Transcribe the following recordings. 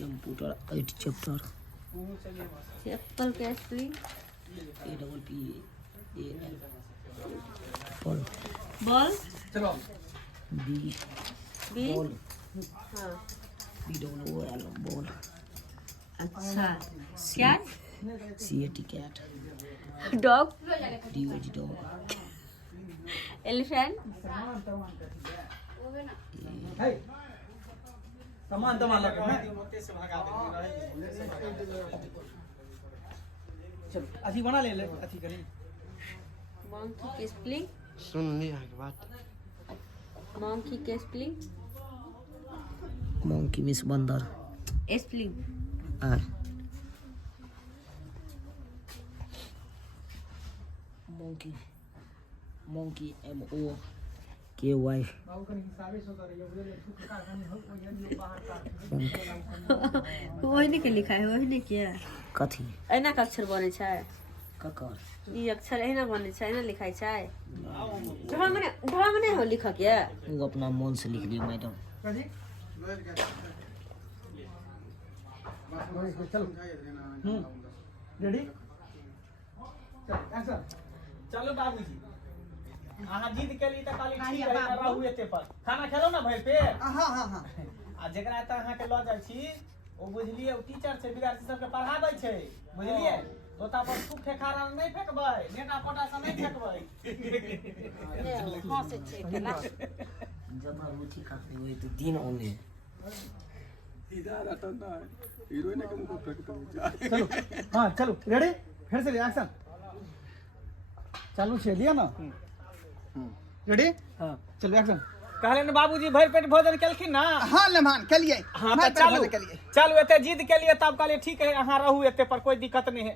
Computer 8 chapter apple के spelling APPAL ball ball चलो B B ball हाँ BOOL ball अच्छा क्या CAT cat dog DOG dog elephant सामान सामान लगे मैं चल अथी बना ले अथी करी मंकी के स्पेलिंग सुन लिया के बात मंकी के स्पेलिंग मंकी मिस बंदर स्पेलिंग मंकी मंकी MOKY वही नहीं के लिखा है वही नहीं किया कथी एना का अक्षर बने छै ककर ई अक्षर एना बने छै एना लिखाई छै ढंग नहीं हो लिखा के वो अपना मन से लिख लिया मैडम चलो रेडी चल चलो बाबूजी अहाँ जिद के लिए त काली ठीक है रहू एते पर खाना खेलो ना भइल पे हां हां हां आ जेकरा त अहाँ के ल जाय छी ओ बुझलिए ओ टीचर छै विद्यार्थी सब के पढ़ाबै छै बुझलिए तोता पर खूब ठेकारा नहीं फेकबै नेटा पोटा से नहीं फेकबै हां से छै केला जब रुचि खाते हुए तो दिन होंगे इधर आता ना हीरोइन के मुंह पे फेंकते हो चलो हां चलो रेडी फिर से एक्शन चालू छे लिया ना रेडी हां चलो एक्शन कहले ने बाबूजी भर पेट भोजन केलखिन ना हाँ लेमान के लिए हां त चालू चलू एते जिद के लिए तब कहले ठीक है अहाँ रहू एते पर कोई दिक्कत नहीं है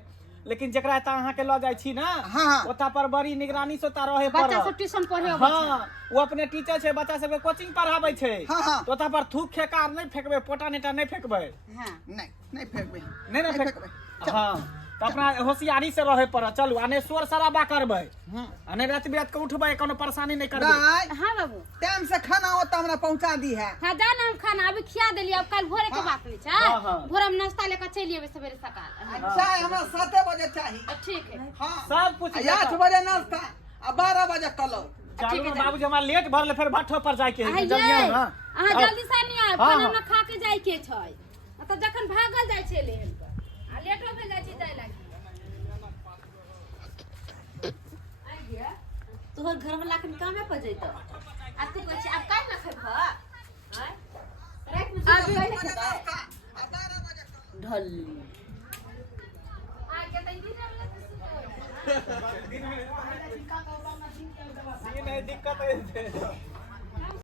लेकिन जकरा त अहाँ के ल जाय छी ना हाँ ओता पर बड़ी निगरानी से ओता रहे पर बच्चा सब ट्यूशन पढ़े हां वो अपने टीचर छै बच्चा सब के कोचिंग पढ़ाबै छै हाँ हाँ तो ओता पर थूक खेकार नहीं फेकबे पोटा नेटा नहीं फेकबे हां नहीं फेंकबे नहीं ना फेकबे हां तो अपना होशियारी से रहे पर चलू आने शोर शराबा करबै आने रात बिरात के उठबै कोनो परेशानी नहीं करबै नहीं हां बाबू टाइम से खाना होता हमरा पहुंचा दी है हां जाना हम खाना अभी खिया देलिए अब कल भोरे के बात नहीं छै हाँ, हाँ। भोरे में नाश्ता लेकर चलिए सवेरे सकाल चाय हमरा 7 बजे चाहिए ठीक है हाँ सब कुछ 8 बजे नाश्ता आ 12 बजे कलो चालू में बाबूजी हमरा लेट भरले फिर भट्ठो पर जाय के है जल्दी जल्दी ना अहाँ जल्दी से नहीं आए हाँ, खाना हाँ। ना खा के जाय के छै त जखन भागल जाय छै लेहन पर आ लेटो भेल जाय छै जाय लागी आई गया तोहर घर वाला के कामे पर जइतो आ तू कहै छै अब काहे ना खैबह हैं रात में सब पहले खेबै आ 12 बजे कलो ढल आ के तई ये नहीं दिक्कत है